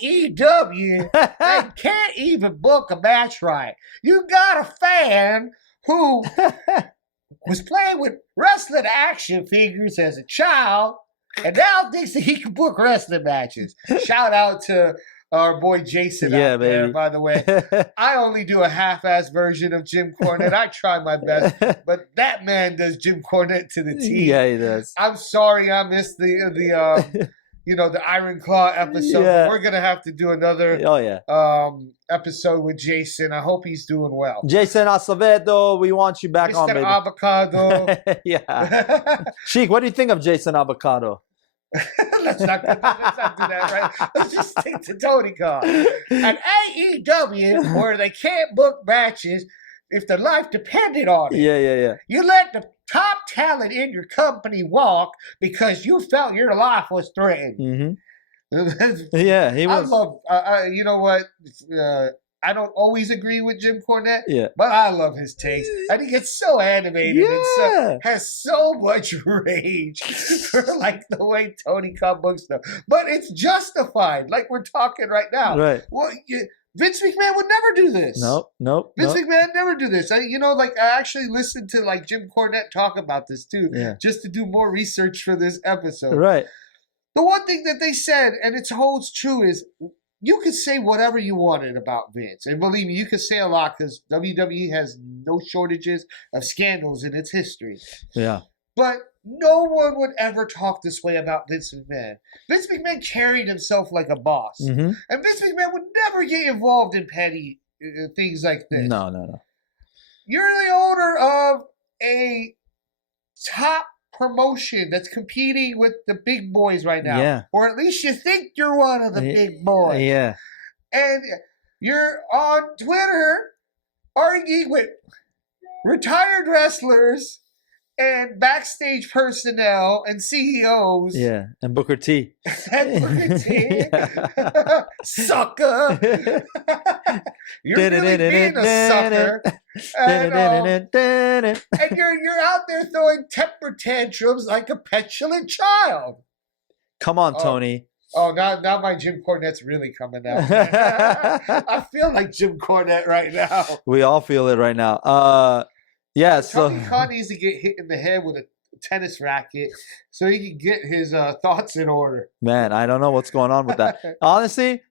in AEW and can't even book a match right. You got a fan who was playing with wrestling action figures as a child and now thinks that he can book wrestling matches. Shout out to our boy Jason out there, by the way. I only do a half-ass version of Jim Cornette. I try my best, but that man does Jim Cornette to the T. Yeah, he does. I'm sorry I missed the the Iron Claw episode. Yeah. We're gonna have to do another Oh yeah. episode with Jason. I hope he's doing well. Jason Acevedo, we want you back on, Mr. baby. Avocado. Yeah. Sheik, what do you think of Jason Avocado? let's not do that, right? Let's just stick to Tony Khan. At AEW, where they can't book matches if their life depended on it. Yeah. You let the top talent in your company walk because you felt your life was threatened. Yeah, he was. I love, you know what? I don't always agree with Jim Cornette, Yeah. but I love his takes. And he gets so animated and has so much rage for like the way Tony Khan books stuff. But it's justified, like we're talking right now. Right. Well, Vince McMahon would never do this. Nope. Vince McMahon never do this. I actually listened to like Jim Cornette talk about this too, just to do more research for this episode. Right. The one thing that they said, and it holds true, is you could say whatever you wanted about Vince. And believe me, you could say a lot because WWE has no shortages of scandals in its history. Yeah. But no one would ever talk this way about Vince McMahon. Vince McMahon carried himself like a boss. Mm-hmm. And Vince McMahon would never get involved in petty things like this. No. You're the owner of a top promotion that's competing with the big boys right now. Yeah. Or at least you think you're one of the big boys. Yeah. And you're on Twitter arguing with retired wrestlers and backstage personnel and CEOs. Yeah. And Booker T. And Booker T. Sucker. You're really being a sucker. And you're out there throwing temper tantrums like a petulant child. Come on, Tony. Oh, now my Jim Cornette's really coming out. I feel like Jim Cornette right now. We all feel it right now. Yeah, so Tony Khan needs to get hit in the head with a tennis racket so he can get his thoughts in order. Man, I don't know what's going on with that. Honestly,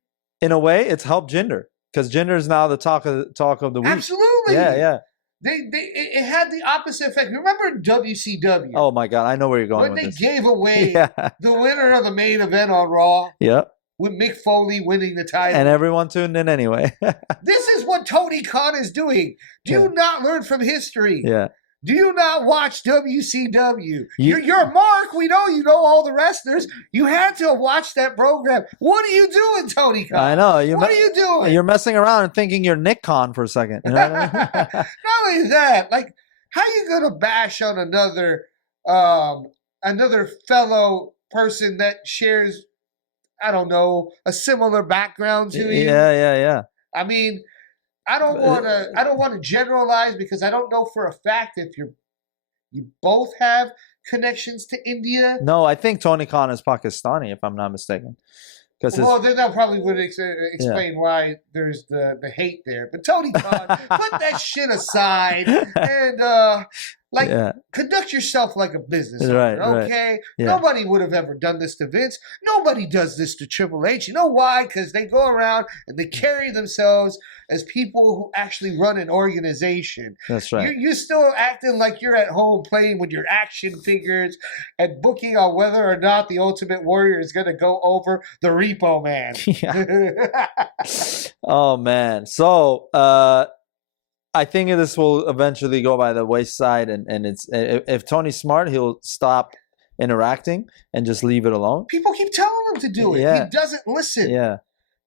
in a way, it's helped Jinder because Jinder is now the talk of the week. Absolutely. Yeah. It had the opposite effect. Remember WCW? Oh my God, I know where you're going when with they this. gave away the winner of the main event on Raw. Yep. With Mick Foley winning the title. And everyone tuned in anyway. This is what Tony Khan is doing. Do you not learn from history? Yeah. Do you not watch WCW? You're Mark. We know you know all the wrestlers. You had to watch that program. What are you doing, Tony Khan? I know. What are you doing? You're messing around and thinking you're Nick Khan for a second. You know what I mean? Not only that, like, how you gonna bash on another fellow person that shares, I don't know, a similar background to you? Yeah. I mean, I don't want to generalize because I don't know for a fact if you both have connections to India. No, I think Tony Khan is Pakistani, if I'm not mistaken. Well, then that probably would explain why there's the hate there. But Tony Khan, put that shit aside and conduct yourself like a business owner, okay? Right. Yeah. Nobody would have ever done this to Vince. Nobody does this to Triple H. You know why? Because they go around and they carry themselves as people who actually run an organization. That's right. You're still acting like you're at home playing with your action figures and booking on whether or not the Ultimate Warrior is going to go over the Repo Man. Oh, man. So, I think this will eventually go by the wayside, and it's if Tony's smart, he'll stop interacting and just leave it alone. People keep telling him to do it. Yeah. He doesn't listen. Yeah.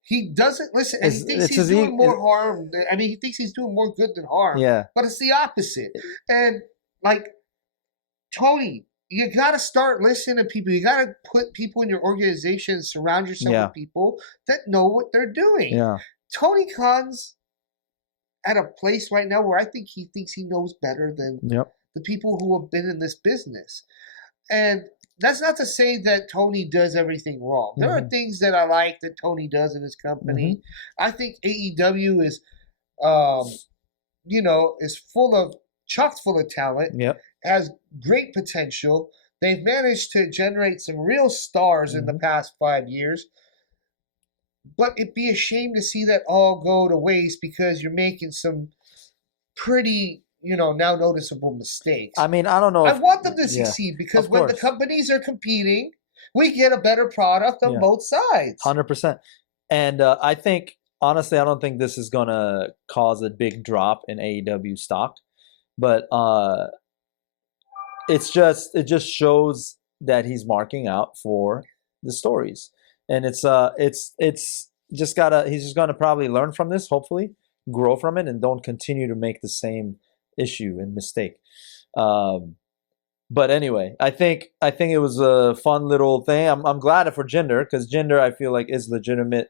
He doesn't listen, and he thinks he's doing more harm. I mean, he thinks he's doing more good than harm. Yeah. But it's the opposite. And like Tony, you got to start listening to people. You got to put people in your organization, surround yourself with people that know what they're doing. Yeah. Tony Khan's at a place right now where I think he thinks he knows better than the people who have been in this business. And that's not to say that Tony does everything wrong. There are things that I like that Tony does in his company. I think AEW is, is chock full of talent. Yep. Has great potential. They've managed to generate some real stars in the past 5 years. But it'd be a shame to see that all go to waste because you're making some pretty, now noticeable mistakes. I mean, I don't know. I want them to succeed because when the companies are competing We get a better product on Yeah. both sides. 100%. And I think, honestly, I don't think this is going to cause a big drop in AEW stock. But it just shows that he's marking out for the stories. And it's just he's just gonna probably learn from this, hopefully, grow from it, and don't continue to make the same issue and mistake. But anyway, I think it was a fun little thing. I'm glad for Jinder, because Jinder, I feel like, is legitimate,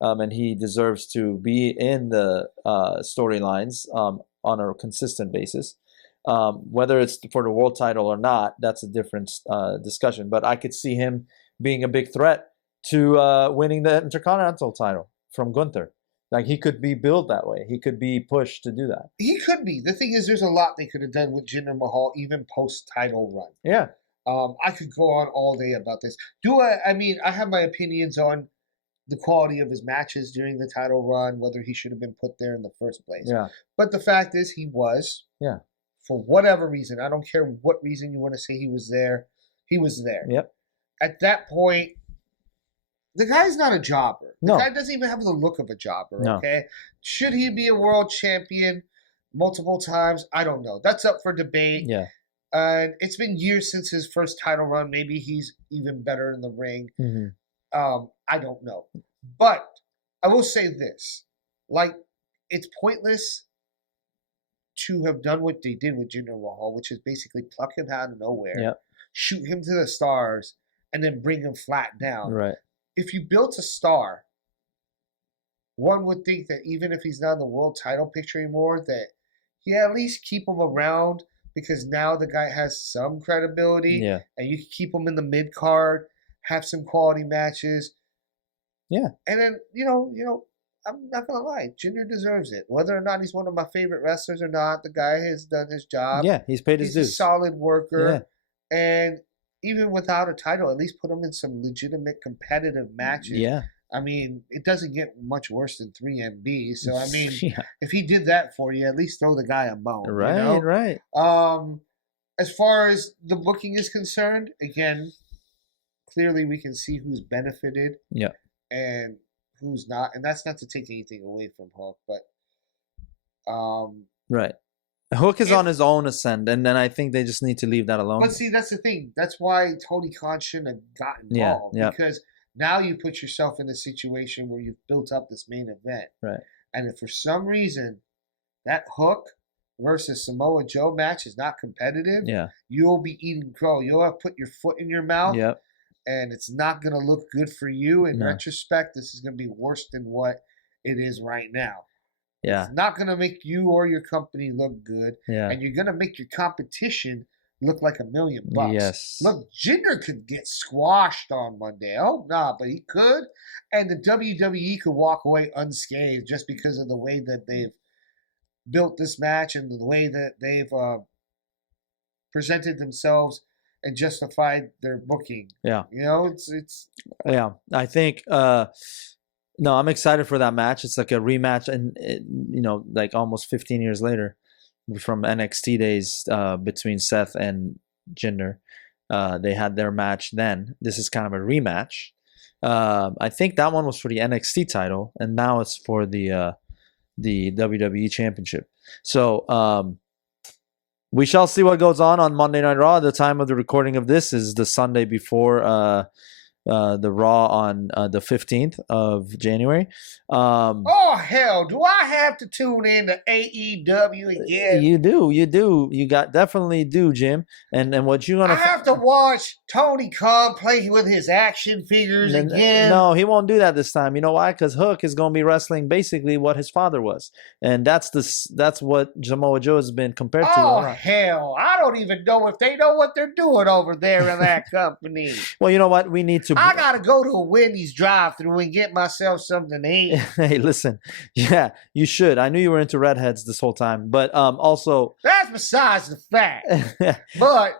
and he deserves to be in the storylines on a consistent basis. Whether it's for the world title or not, that's a different discussion. But I could see him being a big threat to winning the Intercontinental title from Gunther. Like, he could be billed that way. He could be pushed to do that. He could be. The thing is, there's a lot they could have done with Jinder Mahal, even post-title run. Yeah. I could go on all day about this. I have my opinions on the quality of his matches during the title run, whether he should have been put there in the first place. Yeah. But the fact is, he was. Yeah. For whatever reason. I don't care what reason you want to say he was there. He was there. Yep. At that point, the guy's not a jobber. The No. guy doesn't even have the look of a jobber, No. okay? Should he be a world champion multiple times? I don't know. That's up for debate. Yeah. And it's been years since his first title run. Maybe he's even better in the ring. Mm-hmm. I don't know. But I will say this. Like, it's pointless to have done what they did with Jinder Mahal, which is basically pluck him out of nowhere, Yep. shoot him to the stars, and then bring him flat down. Right. If you built a star, one would think that even if he's not in the world title picture anymore, that at least keep him around, because now the guy has some credibility, Yeah. and you can keep him in the mid card, have some quality matches. Yeah. And then, I'm not gonna lie, Jinder deserves it. Whether or not he's one of my favorite wrestlers or not, the guy has done his job. Yeah, he's paid his He's a dues. solid worker. Yeah. And even without a title, at least put him in some legitimate competitive matches. Yeah. I mean, it doesn't get much worse than 3MB. So, I mean, Yeah. if he did that for you, at least throw the guy a bone. Right, you know? right. As far as the booking is concerned, again, clearly we can see who's benefited. Yeah. And who's not. And that's not to take anything away from Hook, but Right. Hook is on his own ascent, and then I think they just need to leave that alone. But see, that's the thing. That's why Tony Khan shouldn't have got involved. Yeah. Because now you put yourself in a situation where you've built up this main event. Right. And if for some reason that Hook versus Samoa Joe match is not competitive, Yeah. you'll be eating crow. You'll have put your foot in your mouth. Yep. And it's not going to look good for you. In No. retrospect, this is going to be worse than what it is right now. Yeah. It's not going to make you or your company look good. Yeah. And you're going to make your competition look like $1 million. Yes. Look, Jinder could get squashed on Monday. I hope not, but he could. And the WWE could walk away unscathed just because of the way that they've built this match and the way that they've presented themselves and justified their booking. Yeah. It's Yeah. I think no, I'm excited for that match. It's like a rematch, and like almost 15 years later from NXT days between Seth and Jinder. They had their match then. This is kind of a rematch. I think that one was for the NXT title, and now it's for the WWE Championship. So we shall see what goes on Monday Night Raw. The time of the recording of this is the Sunday before the Raw on the 15th of January. oh, hell, do I have to tune in to AEW again? You do. You definitely do, Jim. And what you're I gonna have to watch Tony Khan play with his action figures again. No, he won't do that this time. You know why? Because Hook is going to be wrestling basically what his father was, and that's what Samoa Joe has been compared to. Oh, hell, I don't even know if they know what they're doing over there in that company. Well, you know what? We need to. I gotta go to a Wendy's drive-thru and get myself something to eat. Hey, listen. Yeah, you should. I knew you were into redheads this whole time, but also. That's besides the fact. But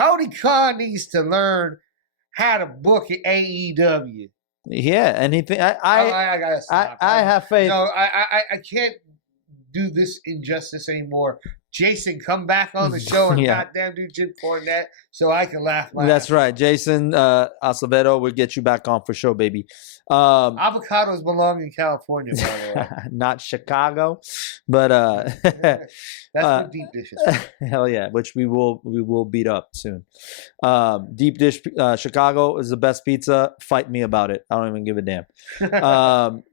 Tony Khan needs to learn how to book at AEW. Yeah, and I gotta stop. I have faith. No, I can't do this injustice anymore. Jason, come back on the show and Yeah. goddamn do Jim Cornette so I can laugh my That's ass right. off. Jason Acevedo will get you back on for sure, baby. Avocados belong in California, by the way. Not Chicago, but That's what deep dishes. hell yeah, which we will beat up soon. Deep dish Chicago is the best pizza. Fight me about it. I don't even give a damn.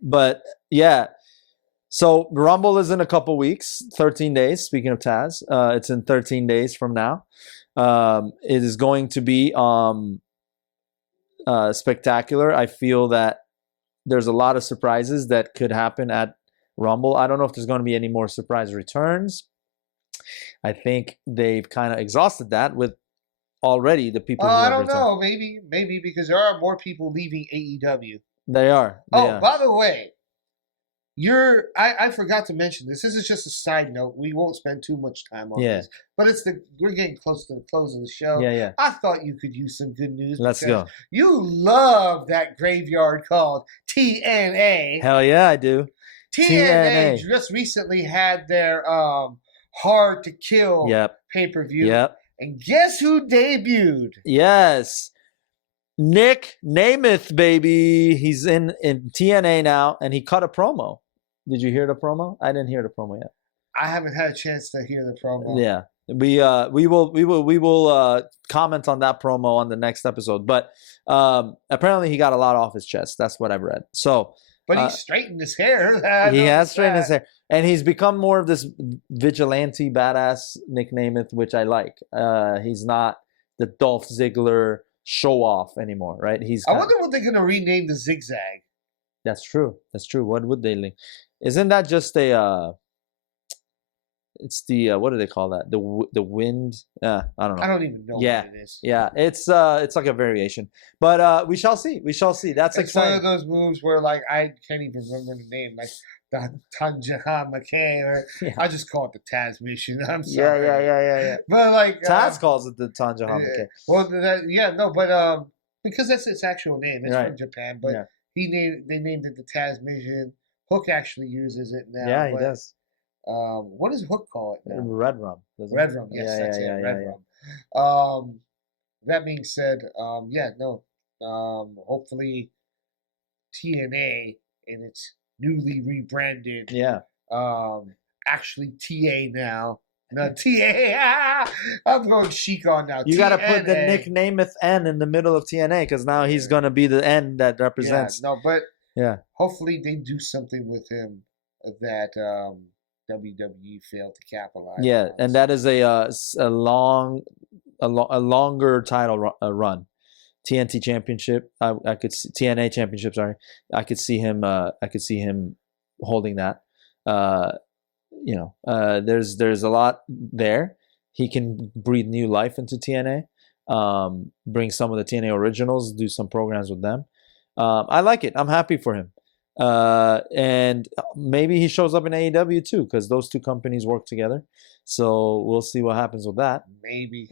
But yeah. So Rumble is in a couple weeks, 13 days. Speaking of Taz, it's in 13 days from now. It is going to be spectacular. I feel that there's a lot of surprises that could happen at Rumble. I don't know if there's going to be any more surprise returns. I think they've kind of exhausted that with already the people. I don't know. Maybe because there are more people leaving AEW. They are. By the way. I forgot to mention this. This is just a side note. We won't spend too much time on this. But we're getting close to the close of the show. Yeah. I thought you could use some good news. Let's go. You love that graveyard called TNA. Hell yeah, I do. TNA just recently had their Hard to Kill pay-per-view. Yep. And guess who debuted? Yes. Nick Namath, baby. He's in TNA now, and he cut a promo. Did you hear the promo? I didn't hear the promo yet. I haven't had a chance to hear the promo. Yeah, we will comment on that promo on the next episode. But apparently he got a lot off his chest. That's what I've read. So, but he straightened his hair. He has straightened his hair, and he's become more of this vigilante badass Nick Namath, which I like. He's not the Dolph Ziggler show off anymore, right? I wonder what they're gonna rename the Zigzag. That's true. What would they link? Isn't that just a it's the what do they call that? The wind? I don't know. I don't even know what it is. Yeah, it's like a variation. But we shall see. That's it's exciting. One of those moves where like I can't even remember the name, like the Tanjahan McKay, or I just call it the Taz Mission. I'm sorry. Yeah. But like Taz calls it the Tanjahan McKay. Well, but because that's its actual name. It's from Japan, but they named it the Taz Mission. Hook actually uses it now. Yeah, he does. What does Hook call it now? Red Rum. Red Rum, yes, that's it. Red Rum. That being said, hopefully TNA in its newly rebranded, actually TA now. No, TA. I'm going chic on now. You got to put the Nick Namath N in the middle of TNA because now he's going to be the N that represents. Hopefully they do something with him that WWE failed to capitalize. Yeah, and that is a longer title run. TNT Championship. I could see TNA Championship. Sorry, I could see him. Holding that. There's a lot there. He can breathe new life into TNA. Bring some of the TNA originals. Do some programs with them. I like it. I'm happy for him. And maybe he shows up in AEW too, because those two companies work together. So we'll see what happens with that. Maybe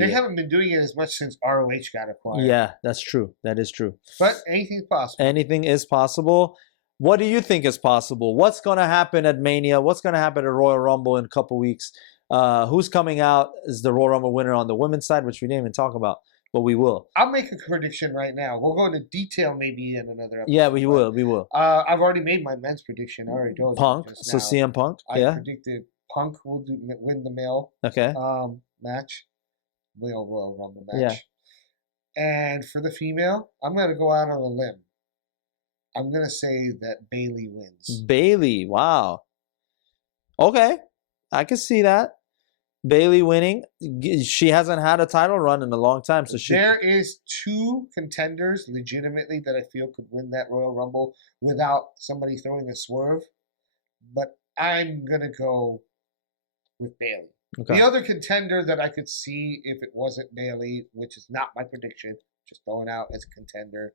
they haven't been doing it as much since ROH got acquired. Yeah, that's true. That is true. But anything's possible. Anything is possible. What do you think is possible? What's going to happen at Mania? What's going to happen at Royal Rumble in a couple weeks? Who's coming out as the Royal Rumble winner on the women's side, which we didn't even talk about, but we will. I'll make a prediction right now. We'll go into detail maybe in another episode. Yeah, we will. I've already made my men's prediction. I already told Punk. You just So now. CM Punk. I predicted Punk will win the male match. Royal Rumble match. Yeah. And for the female, I'm going to go out on a limb. I'm going to say that Bayley wins. Bayley, wow. Okay, I can see that. Bayley winning. She hasn't had a title run in a long time. So there is two contenders legitimately that I feel could win that Royal Rumble without somebody throwing a swerve. But I'm going to go with Bayley. Okay. The other contender that I could see if it wasn't Bayley, which is not my prediction, just throwing out as a contender,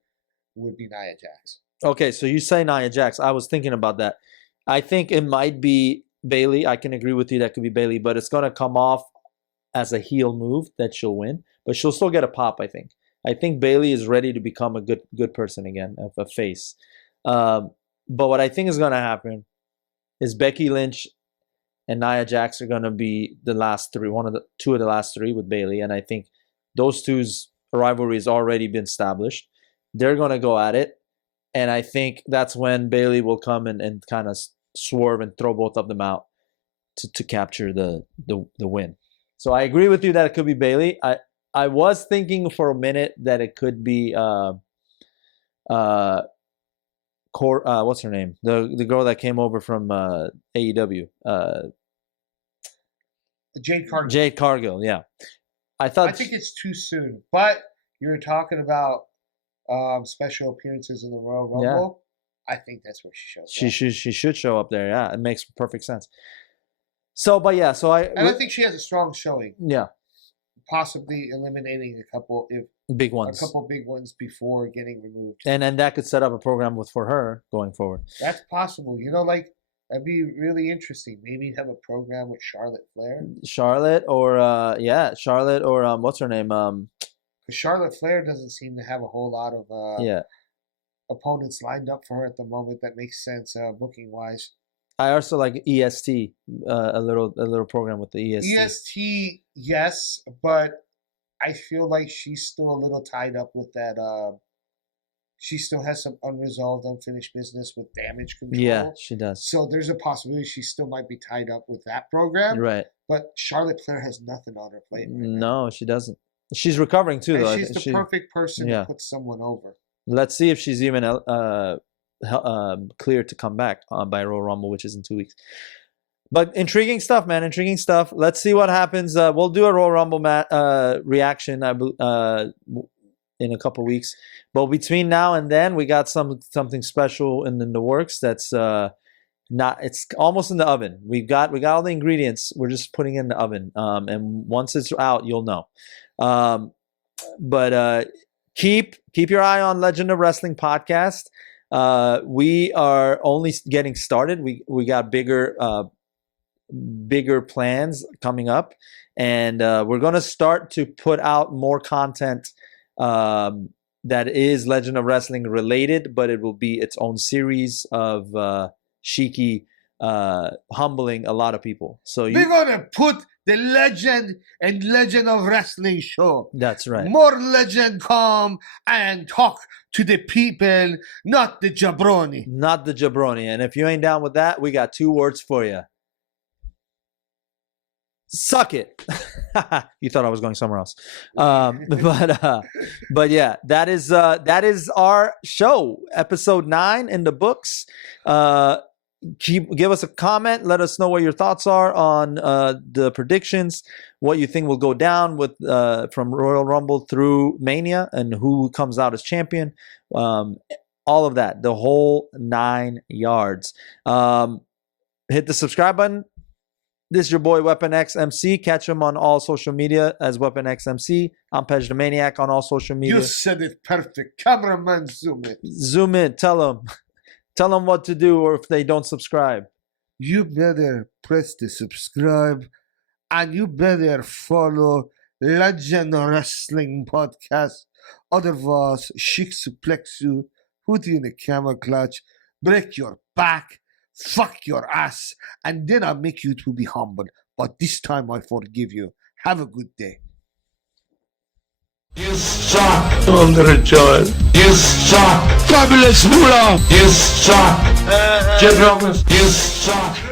would be Nia Jax. Okay, so you say Nia Jax. I was thinking about that. I think it might be Bayley. I can agree with you that could be Bayley, but it's going to come off as a heel move that she'll win, but she'll still get a pop, I think. I think Bayley is ready to become a good person again, a face. But what I think is going to happen is Becky Lynch and Nia Jax are going to be the last three, two of the last three with Bayley. And I think those two's rivalry has already been established. They're going to go at it. And I think that's when Bayley will come and kind of swerve and throw both of them out to capture the win. So I agree with you that it could be Bayley. I was thinking for a minute that it could be what's her name? The girl that came over from AEW. Jade Cargill. Jade Cargill, yeah. I think it's too soon. But you're talking about special appearances in the Royal Rumble. Yeah. I think that's where she shows up. She should show up there, yeah. It makes perfect sense. So, but yeah, so I think she has a strong showing. Yeah. Possibly eliminating a couple big ones before getting removed. And then that could set up a program for her going forward. That's possible. You know, like that'd be really interesting. Maybe have a program with Charlotte Flair. Charlotte or what's her name? Charlotte Flair doesn't seem to have a whole lot of opponents lined up for her at the moment. That makes sense booking wise. I also like EST, a little program with the EST. EST, yes, but I feel like she's still a little tied up with that. She still has some unresolved, unfinished business with Damage Control. Yeah, she does. So there's a possibility she still might be tied up with that program. Right. But Charlotte Flair has nothing on her plate. Right no, she doesn't. She's recovering too, though. She's the perfect person to put someone over. Let's see if she's even clear to come back by Royal Rumble, which is in 2 weeks. But intriguing stuff, man. Intriguing stuff. Let's see what happens. We'll do a Royal Rumble reaction in a couple weeks. But between now and then, we got something special in the works. That's it's almost in the oven. We got all the ingredients. We're just putting it in the oven. And once it's out, you'll know. But keep your eye on Legend of Wrestling podcast. We are only getting started. We got bigger plans coming up, and we're going to start to put out more content that is Legend of Wrestling related, but it will be its own series of Shiki humbling a lot of people. So we're going to put the Legend and Legend of Wrestling show. That's right. More legend come and talk to the people, not the jabroni. Not the jabroni. And if you ain't down with that, we got 2 words for you. Suck it. You thought I was going somewhere else. But yeah, that is our show. Episode 9 in the books. Give us a comment. Let us know what your thoughts are on the predictions, what you think will go down with from Royal Rumble through Mania, and who comes out as champion. All of that, the whole 9 yards. Hit the subscribe button. This is your boy Weapon X MC. Catch him on all social media as Weapon X MC. I'm Pej the Maniac on all social media. You said it perfect. Cameraman, zoom in. Zoom in. Tell them what to do, or if they don't subscribe. You better press the subscribe, and you better follow Legend Wrestling Podcast. Otherwise, Sheik suplex you, put you in a camel clutch, break your back, fuck your ass, and then I'll make you to be humble. But this time I forgive you. Have a good day. You suck, underjoyed. You suck, fabulous moolah. You suck, Jim Roberts. You suck.